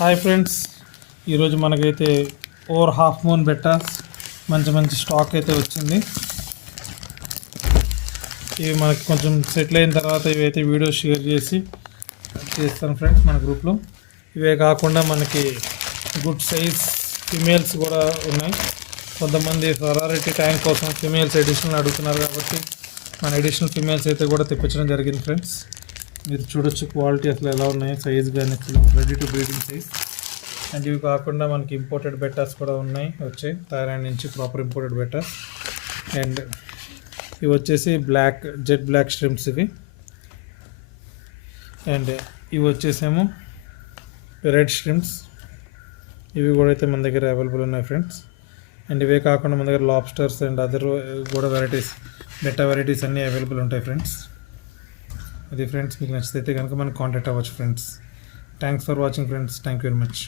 Hi friends, ఈరోజు మనకైతే over half moon బెట్టాస్ మంచి స్టాక్ అయితే వచ్చింది. ఇవి మనకి కొంచెం సెటిల్ అయిన తర్వాత ఇవైతే వీడియో షేర్ చేస్తాను ఫ్రెండ్స్ మన గ్రూప్లో. ఇవే కాకుండా మనకి గుడ్ సైజ్ ఫిమేల్స్ కూడా ఉన్నాయి. కొంతమంది ఫెరారిటీ ట్యాంక్ కోసం ఫిమేల్స్ ఎడిషనల్ అడుగుతున్నారు కాబట్టి మన ఎడిషనల్ ఫిమేల్స్ అయితే కూడా తెప్పించడం జరిగింది ఫ్రెండ్స్. మీరు చూడొచ్చు క్వాలిటీ అసలు ఎలా ఉన్నాయి, సైజ్ కానీ ready to breeding size. And ఇవి కాకుండా మనకి ఇంపోర్టెడ్ బెట్టాస్ కూడా వచ్చాయి థాయిలాండ్ నుంచి, ప్రాపర్ ఇంపోర్టెడ్ బెట్టాస్. అండ్ ఇవి వచ్చేసి జెట్ బ్లాక్ స్ట్రిమ్స్ ఇవి. అండ్ ఇవి వచ్చేసేమో రెడ్ స్ట్రిమ్స్, ఇవి కూడా అయితే మన దగ్గర అవైలబుల్ ఉన్నాయి ఫ్రెండ్స్. అండ్ ఇవే కాకుండా మన దగ్గర లాబ్స్టర్స్ అండ్ అదర్ కూడా బెట్టా వెరైటీస్ అన్నీ అవైలబుల్ ఉంటాయి ఫ్రెండ్స్. అది ఫ్రెండ్స్, మీకు నచ్చితే కనుక మనకు కాంటాక్ట్ అవ్వచ్చు friends. Thanks for watching friends. Thank you very much.